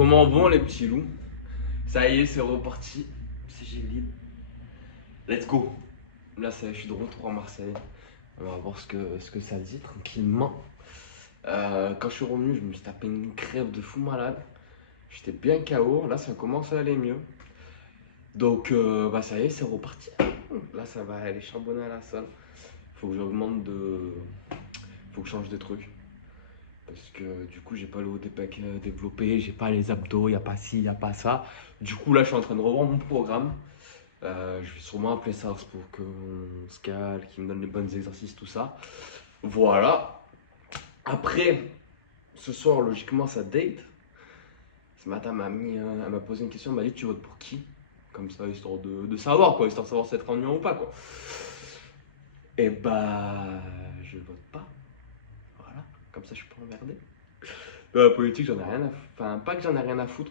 Comment vont les petits loups? Ça y est, c'est reparti. C'est libre. Let's go. Là, je suis de retour à Marseille. On va voir ce que ça dit tranquillement. Quand je suis revenu, je me suis tapé une crève de fou malade. J'étais bien KO. Là, ça commence à aller mieux. Donc, ça y est, c'est reparti. Là, ça va aller charbonner à la salle. Faut que j'augmente de. Faut que je change de trucs. Parce que du coup, j'ai pas le haut des pecs développé, j'ai pas les abdos, y a pas ci, y a pas ça. Du coup, là, je suis en train de revoir mon programme. Je vais sûrement appeler ça pour qu'on se cale, qu'il me donne les bons exercices, tout ça. Voilà. Après, ce soir, logiquement, ça date. Ce matin, elle m'a posé une question, elle m'a dit tu votes pour qui? Comme ça, histoire de savoir, quoi, histoire de savoir si c'est ennuyant ou pas, quoi. Et je vote pas. Voilà, comme ça, je suis pas emmerdé. De la politique, j'en ai rien à foutre. Enfin, pas que j'en ai rien à foutre,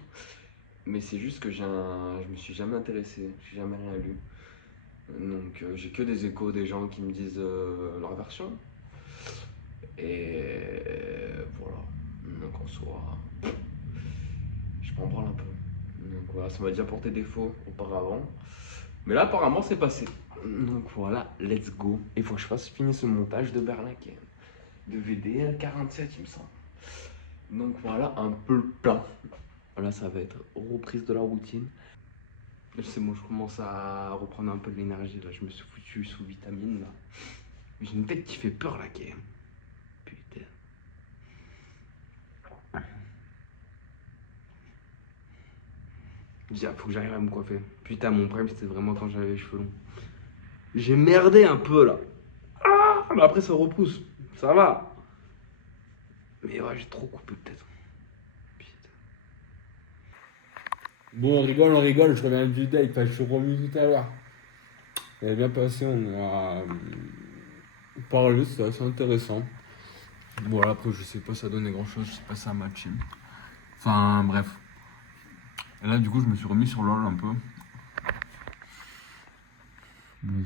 mais c'est juste que je me suis jamais intéressé, j'ai jamais rien lu. Donc, j'ai que des échos des gens qui me disent leur version. Et voilà. Donc, en soi, je m'en branle un peu. Donc, voilà, ça m'a déjà porté défaut auparavant. Mais là, apparemment, c'est passé. Donc, voilà, let's go. Il faut que je finisse ce montage de Berlin qui est de VD 47, il me semble. Donc voilà un peu le plan. Voilà, ça va être reprise de la routine. C'est bon, je commence à reprendre un peu de l'énergie. Là, je me suis foutu sous vitamine. Là. J'ai une tête qui fait peur là, quand même. Putain. Déjà, faut que j'arrive à me coiffer. Putain, mon problème, c'était vraiment quand j'avais les cheveux longs. J'ai merdé un peu là. Ah, mais après, ça repousse. Ça va. Mais ouais, j'ai trop coupé peut-être. Bon, on rigole, je reviens du date, enfin, je suis revenu tout à l'heure. Elle est bien passé, on a parlé, c'était assez intéressant. Voilà, après, je sais pas si ça donnait grand chose, je sais pas si ça a matché. Enfin, bref. Et là, du coup, je me suis remis sur LoL un peu. Je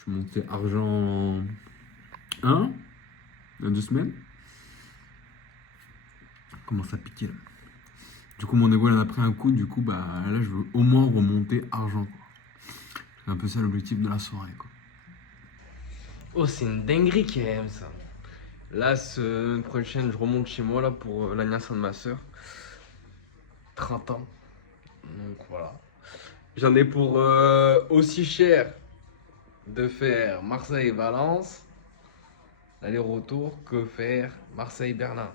suis monté argent 1 il y a 2 semaines. Commence à piquer là. Du coup, mon ego il en a pris un coup, du coup, là, je veux au moins remonter argent, quoi. C'est un peu ça l'objectif de la soirée, quoi. Oh, c'est une dinguerie qui aime ça. Là, semaine prochaine, je remonte chez moi là pour l'anniversaire de ma soeur. 30 ans. Donc voilà. J'en ai pour aussi cher de faire Marseille-Valence, l'aller-retour, que faire Marseille-Berlin.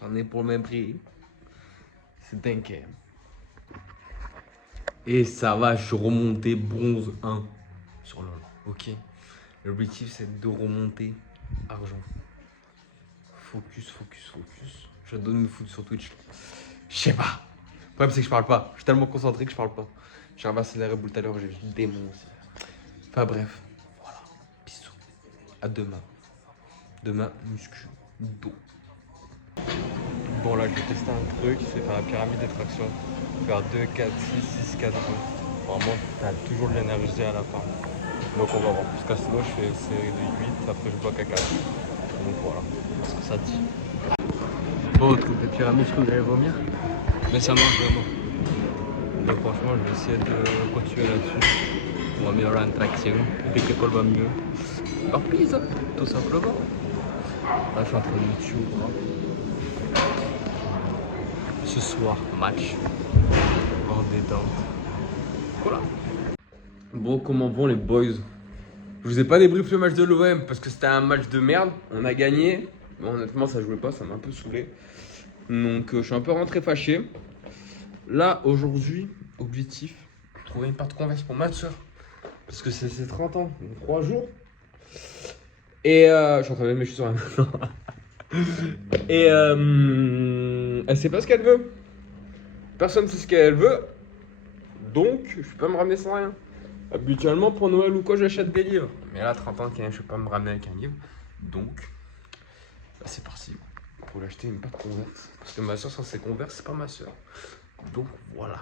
J'en ai pour le même prix. C'est dingue quand même. Et ça va, je suis remonté bronze 1 sur LoL. Ok. L'objectif c'est de remonter argent. Focus. Je dois me foutre sur Twitch. Je sais pas. Le problème c'est que je parle pas. Je suis tellement concentré que je parle pas. J'ai ramassé la boule tout à l'heure, j'ai vu le démon aussi. Enfin bref. Voilà. Bisous. À demain. Demain, muscu. Dos. Bon là je vais tester un truc, c'est faire la pyramide des tractions. Faire 2, 4, 6, 6, 4, 2. Vraiment, t'as toujours de l'énergie à la fin. Donc on va voir. Parce que sinon je fais une série de 8, après je bloque à 4. Donc voilà, ce que ça dit. Bon, truc de pyramide, je trouve que j'allais vomir. Mais ça marche vraiment. Donc franchement, je vais essayer de continuer là-dessus. On va améliorer la traction. Dès que l'école va mieux. Alors please, tout simplement. Là, je suis en train de YouTube. Ce soir, match. En détente. Voilà. Bon, comment vont les boys? Je vous ai pas débriefé le match de l'OM parce que c'était un match de merde. On a gagné. Bon, honnêtement, ça jouait pas, ça m'a un peu saoulé. Donc, je suis un peu rentré fâché. Là, aujourd'hui, objectif, trouver une paire de Converse pour ma soeur. Parce que c'est ses 30 ans, donc 3 jours. Et je suis en train de mettre mes chaussures maintenant. Et elle sait pas ce qu'elle veut. Personne ne sait ce qu'elle veut. Donc, je vais pas me ramener sans rien. Habituellement, pour Noël ou quoi, j'achète des livres. Mais là, 30 ans, je ne vais pas me ramener avec un livre. Donc, c'est parti. Faut l'acheter une paire de Converse. Parce que ma soeur, sans ses Converse, c'est pas ma soeur. Donc, voilà.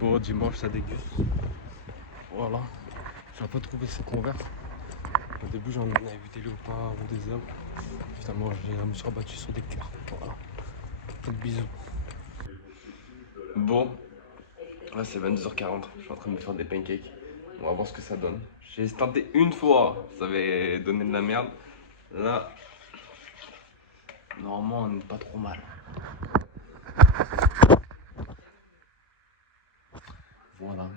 Bon, dimanche, ça déguste. Voilà. J'ai pas trouvé ses Converse. Au début, j'en avais vu des léopards ou des arbres. Finalement, je me suis rabattu sur des cœurs. Voilà. bisous. Bon, là c'est 22h40, je suis en train de me faire des pancakes. On va voir ce que ça donne. J'ai tenté une fois, ça avait donné de la merde. Là, normalement on n'est pas trop mal. Voilà.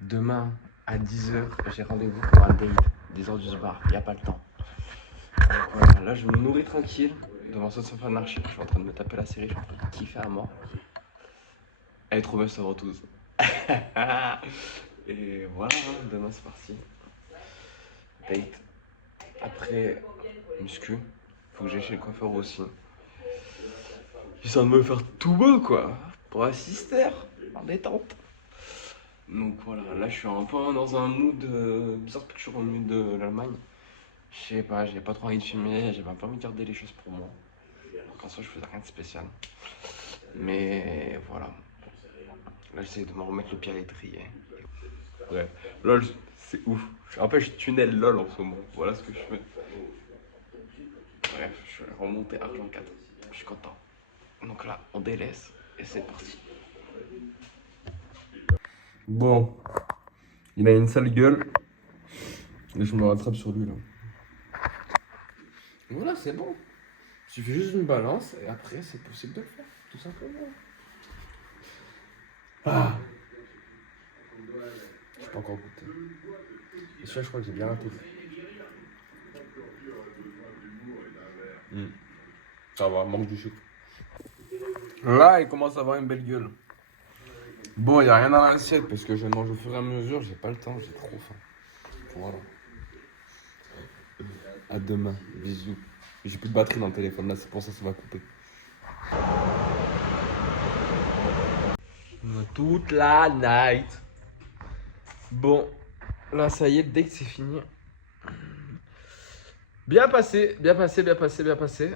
Demain à 10h, j'ai rendez-vous pour un date. 10h du bar, il n'y a pas le temps. Donc voilà, là je me nourris tranquille devant ce sofa anarchique. Je suis en train de me taper la série, je suis en train de kiffer à mort. Elle est trop belle, ça va tous. Et voilà, demain c'est parti. Date. Après, muscu. Faut que j'aille chez le coiffeur aussi. J'essaie de me faire tout beau quoi. Pour assister, en détente. Donc voilà, là je suis un peu dans un mood bizarre parce que je suis revenu de l'Allemagne. Je sais pas, j'ai pas trop envie de filmer, j'avais pas envie de garder les choses pour moi. Alors qu'en soi je faisais rien de spécial. Mais voilà. Là j'essaie de me remettre le pied à l'étrier. Ouais, lol, c'est ouf. En fait je tunnel lol en ce moment, voilà ce que je fais. Bref, je vais remonter Argent 4, je suis content. Donc là, on délaisse et c'est parti. Bon, il a une sale gueule. Et je me rattrape sur lui là. Voilà, c'est bon. Il suffit juste d'une balance et après c'est possible de le faire, tout simplement. Ah, j'ai pas encore goûté. Et celui-là, je crois que j'ai bien raté. Ça va, manque du sucre. Là, il commence à avoir une belle gueule. Bon, il n'y a rien dans l'assiette parce que je mange au fur et à mesure, j'ai pas le temps, j'ai trop faim. Voilà. À demain, bisous. J'ai plus de batterie dans le téléphone là, c'est pour ça que ça va couper. Toute la night. Bon, là ça y est, dès que c'est fini. Bien passé, bien passé, bien passé, bien passé.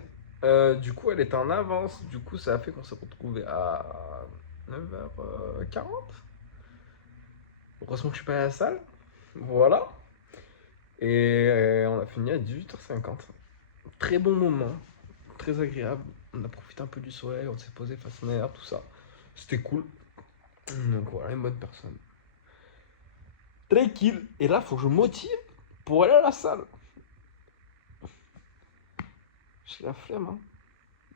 Du coup, elle était en avance. Du coup, ça a fait qu'on s'est retrouvé à 9h40. Heureusement que je suis pas à la salle. Voilà. Et on a fini à 18h50. Très bon moment. Très agréable. On a profité un peu du soleil. On s'est posé face à mer, tout ça. C'était cool. Donc voilà, une bonne personne. Tranquille. Et là, faut que je me motive pour aller à la salle. J'ai la flemme, hein.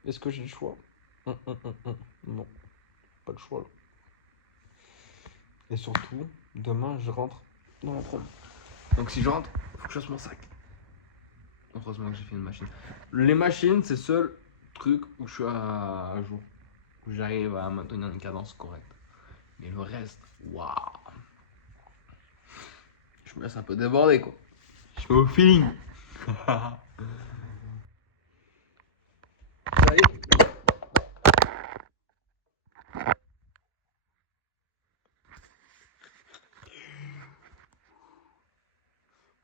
Est-ce que j'ai le choix? Non, pas le choix là. Et surtout, demain je rentre dans la promo. Donc si je rentre, faut que je fasse mon sac. Heureusement que j'ai fait une machine. Les machines, c'est le seul truc où je suis à jour. Où j'arrive à maintenir une cadence correcte. Mais le reste, waouh. Je me laisse un peu déborder quoi. Je fais au feeling. Ça y est.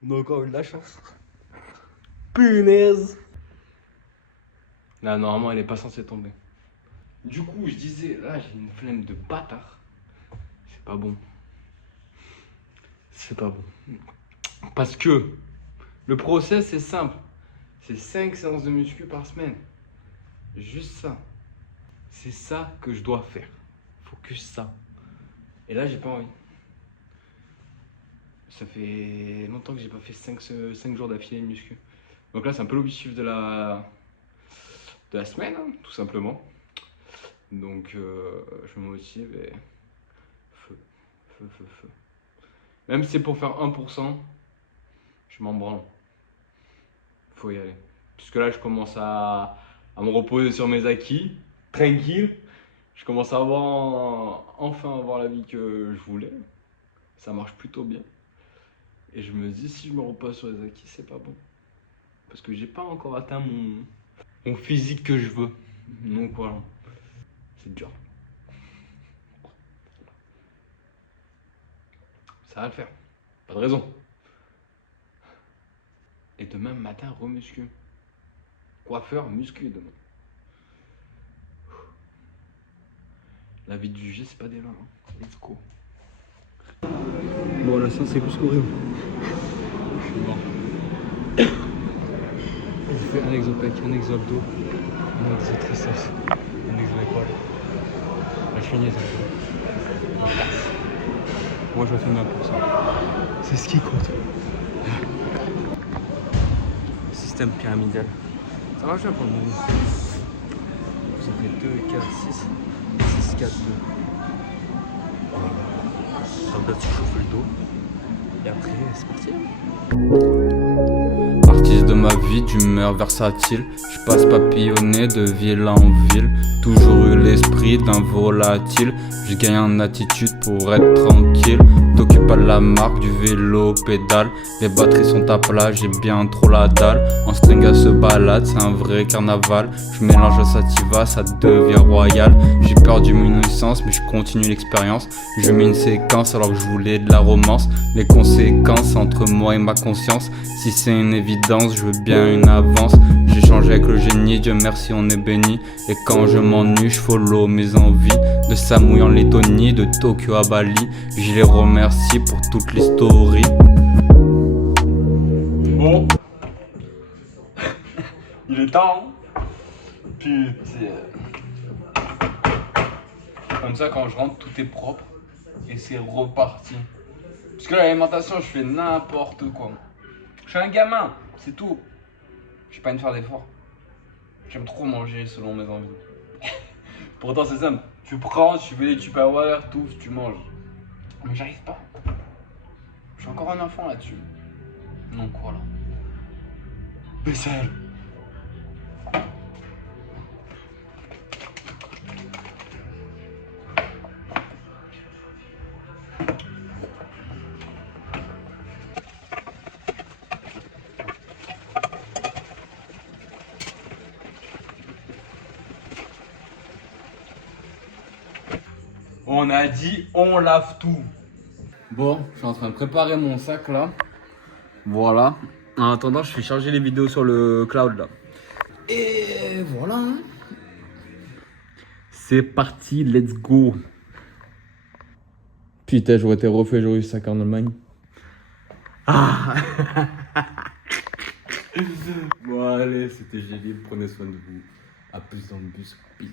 On a encore eu de la chance. Punaise. Là, normalement, elle est pas censée tomber. Du coup, je disais, là, j'ai une flemme de bâtard. C'est pas bon. C'est pas bon. Parce que le process est simple. C'est 5 séances de muscu par semaine. Juste ça. C'est ça que je dois faire. Focus ça. Et là, j'ai pas envie. Ça fait longtemps que j'ai pas fait 5 jours d'affilée de muscu. Donc là, c'est un peu l'objectif de la semaine, hein, tout simplement. Donc, je me motive et feu. Même si c'est pour faire 1%, je m'en branle. Faut y aller. Puisque là, je commence à me reposer sur mes acquis, tranquille. Je commence à enfin avoir la vie que je voulais. Ça marche plutôt bien. Et je me dis, si je me repose sur les acquis, c'est pas bon. Parce que j'ai pas encore atteint mon physique que je veux. Donc voilà. C'est dur. Ça va le faire. Pas de raison. Et demain matin, remuscu. Coiffeur, muscu demain. La vie du G, c'est pas des mains. Hein. Let's go. Bon, la séance c'est plus qu'horrible. Je suis mort. J'ai fait un exopec, un exo-abdos, Donc c'est tristesse. On est à l'école. La chemise, on casse. Moi je vais faire ma course. C'est ce qui compte. Système pyramidal. Ça marche bien pour le moment. Ça fait 2, 4, 6. 6, 4, 2. Ça va se chauffer le dos. Et après, c'est parti. Artiste de ma vie, d'humeur versatile. Je passe papillonner de ville en ville. Toujours eu l'esprit d'un volatile. Je gagne en attitude pour être tranquille. T'occupes pas de la marque du vélo pédale. Les batteries sont à plat, j'ai bien trop la dalle. En string à se balade, c'est un vrai carnaval. Je mélange la sativa, ça devient royal. J'ai perdu mon innocence, mais je continue l'expérience. Je mets une séquence alors que je voulais de la romance. Les conséquences entre moi et ma conscience. Si c'est une évidence, je veux bien une avance. J'ai changé avec le génie, Dieu merci on est béni. Et quand je m'ennuie, je follow mes envies. De Samouille en Lettonie, de Tokyo à Bali. Je les remercie pour toutes les stories. Bon. Il est temps. Putain. Comme ça quand je rentre tout est propre. Et c'est reparti. Parce que l'alimentation je fais n'importe quoi. Je suis un gamin, c'est tout. Je suis pas une faire d'efforts. J'aime trop manger selon mes envies. Pourtant c'est simple. Tu prends, tu fais des Tupperware, tout, tu manges. Mais j'arrive pas. Je suis encore un enfant là-dessus. Donc voilà. Vaisselle. On a dit on lave tout. Bon, je suis en train de préparer mon sac là. Voilà. En attendant, je fais charger les vidéos sur le cloud là. Et voilà. Hein. C'est parti, let's go. Putain, j'aurais été refait, j'aurais eu sac en Allemagne. Ah. Bon allez, c'était génial, prenez soin de vous. A plus dans le bus, peace.